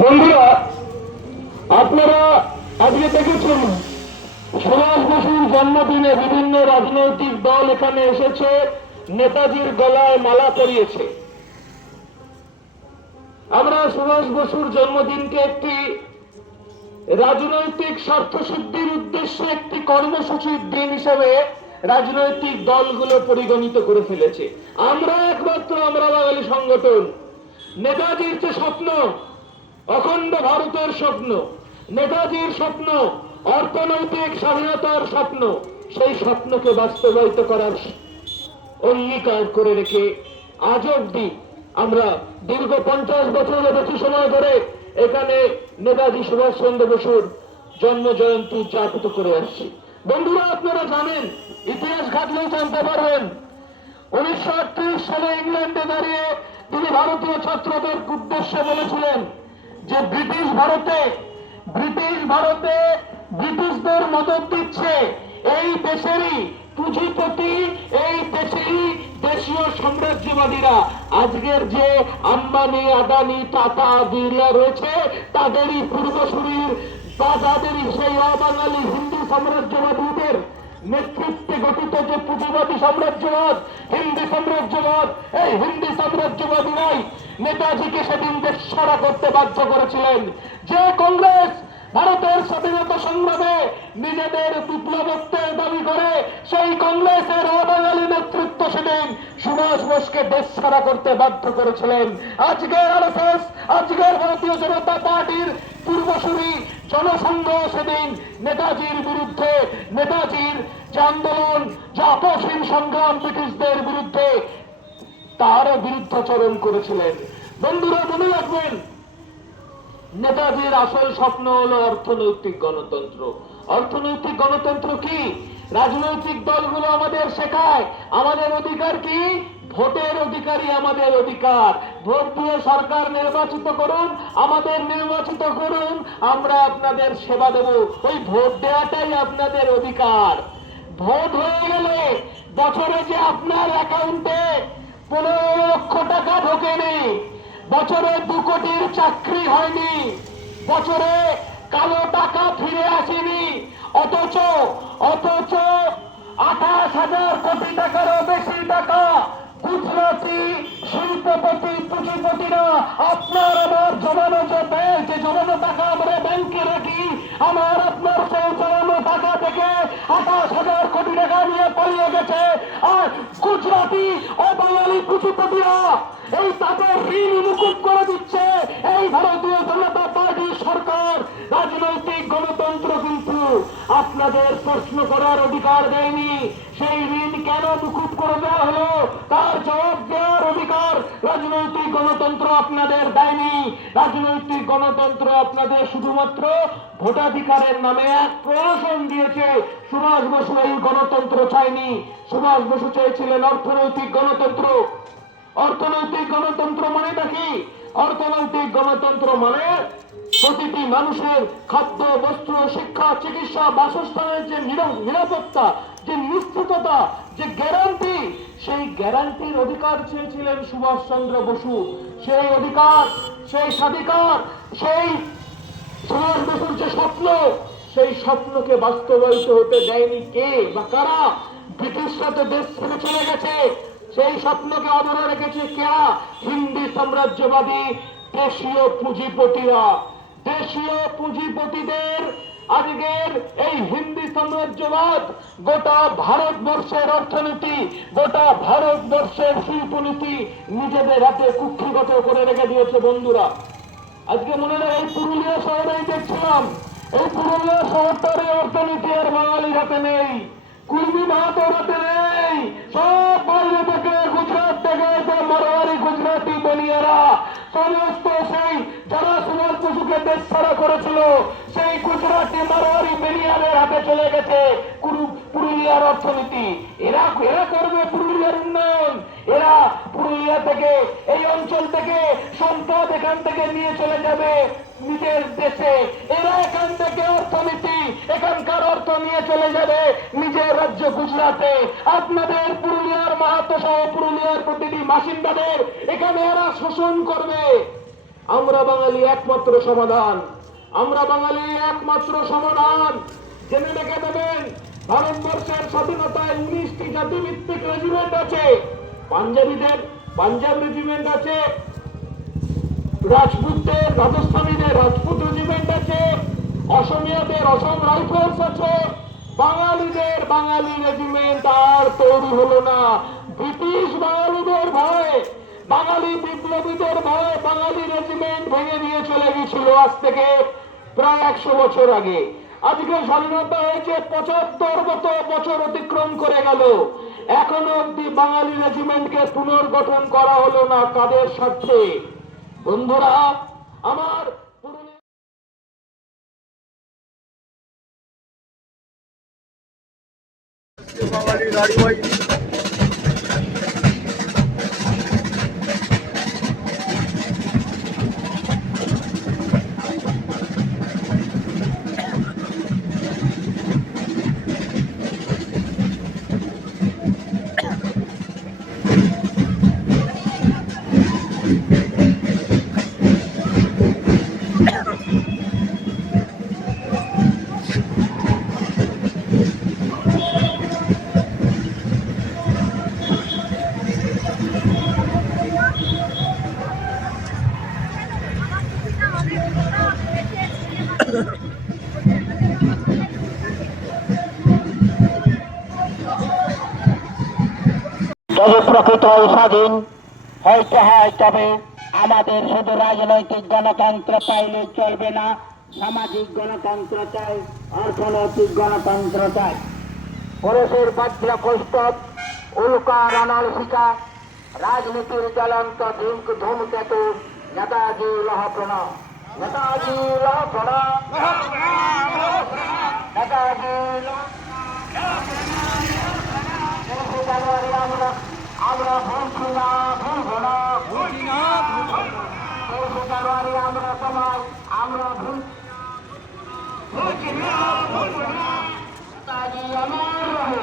বন্ধুরা, আপনারা আজকে দেখেছেন সুভাষ বসুর জন্মদিনে বিভিন্ন রাজনৈতিক দল এখানে এসেছে, নেতাজির গলায় মালা পরিয়েছে। আমরা সুভাষ বসুর জন্মদিনকে একটি রাজনৈতিক স্বার্থসিদ্ধির উদ্দেশ্যে একটি কর্মসূচির দিন হিসেবে রাজনৈতিক দলগুলো পরিগণিত করে ফেলেছে। আমরা বাঙালি সংগঠন, নেতাজির যে স্বপ্ন, অখণ্ড ভারতের স্বপ্ন, নেতাজির স্বপ্ন, অর্থনৈতিক স্বাধীনতার স্বপ্ন, সেই স্বপ্নকে বাস্তবায়িত করার অঙ্গীকার করে রেখে আজ অব্দি আমরা দীর্ঘ 50 বছরের বেশি সময় ধরে এখানে নেতাজি সুভাষচন্দ্র বসুর জন্ম জয়ন্তী উদযাপিত করে আসছি। বন্ধুরা, আপনারা জানেন, ইতিহাস ঘাটলেও জানতে পারবেন, 1938 সালে ইংল্যান্ডে দাঁড়িয়ে তিনি ভারতীয় ছাত্রদের উদ্দেশ্যে বলেছিলেন যে ব্রিটিশ ভারতে ব্রিটিশদের মদত দিচ্ছে এই দেশেরই পুঁজিপতি, এই দেশেরই দেশীয় সাম্রাজ্যবাদীরা। আজকের যে আম্বানি, আদানি, টাটা, বিড়লা রয়েছে, তাদেরই পূর্বসূরির বা তাদেরই সেই অবাঙালি হিন্দু সাম্রাজ্যবাদীদের নেতৃত্বে গঠিত যে পুঁজিবাদী সাম্রাজ্যবাদ, হিন্দি সাম্রাজ্যবাদ, এই হিন্দি সাম্রাজ্যবাদীরাই নেতাজিকে সেদিন দেশ ছাড়া করতে বাধ্য করেছিলেন। যে কংগ্রেস ভারতের স্বাধীনতা সংগ্রামে নিজেদের বিপ্লবত্বের দাবি করে, সেই কংগ্রেসের অবাঙালি নেতৃত্ব সেদিন সুভাষ বোসকে দেশ ছাড়া করতে বাধ্য করেছিলেন। আজকের আরএসএস, আজকের ভারতীয় জনতা পার্টির পূর্বসূরি জনসংঘ সেদিন নেতাজির বিরুদ্ধে, নেতাজির যে আন্দোলন, যে আপসহীন সংগ্রাম ব্রিটিশদের বিরুদ্ধে, তার বিরুদ্ধাচরণ করেছিলেন। বন্ধুরা, মনে রাখবেন, নেতাজির আসল স্বপ্ন হলো অর্থনৈতিক গণতন্ত্র। অর্থনৈতিক গণতন্ত্র কি? রাজনৈতিক দলগুলো আমাদের শেখায় আমাদের অধিকার কি? ভোটের অধিকারই আমাদের অধিকার। ভোট দিয়ে সরকার নির্বাচিত করুন, আমাদের নির্বাচিত করুন, আমরা আপনাদের সেবা দেব। ওই ভোট দেওয়াটাই আপনাদের অধিকার। ভোট হয়ে গেলে বছরে যে আপনার অ্যাকাউন্টে 15 লক্ষ টাকা ঢোকেনি, বছরে 2 কোটির চাকরি হয়নি, বছরে কালো টাকা ফিরে আসেনি, অথচ 28,000 কোটি টাকারও বেশি টাকা গুজরাটি শিল্পপতি, পুঁজিপতিরা আপনার আমার জমানো যে জমানো টাকা আমরা ব্যাংকে রাখি, আমার আপনার সেই জমানো টাকা থেকে 28,000 কোটি টাকা নিয়ে পালিয়ে গেছে। আর গুজরাটি ও বাঙালি পুঁজিপতিরা এই তাদের ঋণ মুকুব করে দিচ্ছে এই ভারতীয় জনতা পার্টির সরকার। রাজনৈতিক গণতন্ত্র কিন্তু আপনাদের প্রশ্ন করার অধিকার দেয়নি। সেই ঋণ কেন মুকুব করে দেওয়া হলো তার জবাব দেওয়ার অধিকার রাজনৈতিক গণতন্ত্র আপনাদের দেয়নি। রাজনৈতিক গণতন্ত্র আপনাদের শুধুমাত্র ভোটাধিকারের নামে এক প্রহসন দিয়েছে। সুভাষ বসু এই গণতন্ত্র চায়নি। সুভাষ বসু চেয়েছিলেন অর্থনৈতিক গণতন্ত্র। অর্থনৈতিক গণতন্ত্র মানেটা কি? অর্থনৈতিক গণতন্ত্র মানে প্রতিটি মানুষের খাদ্য, বস্ত্র, শিক্ষা, চিকিৎসা, বাসস্থানের যে নিরাপত্তা, যে নিশ্চিততা, যে গ্যারান্টি, সেই গ্যারান্টির অধিকার চেয়েছিলেন সুভাষচন্দ্র বসু। সেই অধিকার, সেই স্বাধিকার, সেই সুভাষ বসুর যে স্বপ্ন, সেই স্বপ্নকে বাস্তবায়িত হতে দেয়নি কে বা কারা? ব্রিটিশরা তো দেশ ছেড়ে চলে গেছে। সেই স্বপ্নকে অধরা রেখেছে কে? হিন্দি সাম্রাজ্যবাদী দেশীয় পুঁজিপতিরা। দেশীয় পুঁজিপতিদের আজকের এই হিন্দি সাম্রাজ্যবাদ গোটা ভারতবর্ষের অর্থনীতি, গোটা ভারতবর্ষের শিল্পনীতি নিজেদের হাতে কুক্ষিগত করে রেখে দিয়েছে। বন্ধুরা, আজকে মনে হয় এই পুরুলিয়া শহরেই দেখছিলাম, এই পুরুলিয়া শহরটার অর্থনীতি আর বাঙালির হাতে নেই, কুর্মী মাহাতোর হাতে নেই। সব বাইরে থেকে, গুজরাট থেকে মারোয়ারি গুজরাটি বনিয়ারা সমস্ত সেই যারা সুভাষ বসুকে দেশ ছাড়া করেছিল, সেই গুজরাটি মারোয়ারি বেনিয়াদের হাতে চলে গেছে পুরুলিয়ার অর্থনীতি। এরা করবে পুরুলিয়ার উন্নয়ন। এরা পুরুলিয়া থেকে, এই অঞ্চল থেকে সম্পদ এখান থেকে নিয়ে চলে যাবে নিজের দেশে। এরা এখান থেকে অর্থনীতি, এখানকার অর্থ নিয়ে চলে যাবে নিজের রাজ্য গুজরাটে। আপনাদের পুরুলিয়ার মাহাতো সহ পুরুলিয়ার প্রতিটি বাসিন্দাদের এখানে এরা শোষণ করবে। আমরা বাঙালি একমাত্র সমাধান, আমরা বাঙালি একমাত্র সমাধান। জেনে রেখে দেবেন, ভারতবর্ষের স্বাধীনতায় 19টি জাতিভিত্তিক রেজিমেন্ট আছে। পাঞ্জাবিদের পাঞ্জাব রেজিমেন্ট আছে, রাজপুতদের রাজস্থানীদের রাজপুত রেজিমেন্ট আছে, অসমিয়াদের অসম রাইফেলস আছে। বাঙালিদের বাঙালি রেজিমেন্ট আর তৈরি হলো না। ব্রিটিশ বাঙালিদের ভয়, বাঙালি বিপ্লবীদের ভয় বাঙালি রেজিমেন্ট ভেঙে দিয়ে চলে গেছিল আজ থেকে প্রায় 100 বছর আগে। আজকে স্বাধীনতা হয়েছে 75 বছর অতিক্রম করে গেল, এখনো অব্দি বাঙালি রেজিমেন্টকে পুনর্গঠন করা হলো না। কাদের স্বার্থে? বন্ধুরা আমার, বাঙালি গাড়িওয়াই তবে প্রকৃত স্বাধীন হইতে হয়, তবে আমাদের শুধু রাজনৈতিক গণতন্ত্র পাইলে চলবে না, সামাজিক গণতন্ত্র চাই, অর্থনৈতিক গণতন্ত্র চাই। পুরুষের বজ্র কৌস্তব উল্কা রণল শিকা, রাজনীতির জ্বলন্ত ধূমকেতু নেতাজি লহ প্রণাম, নেতাজি লহ প্রণাম, নেতাজি আমরা ভুলছি না, ভুলবো না, জানুয়ারি আমরা সবাই আমরা ভুলছি না, ভুলবো না। নেতাজি আমার রহে,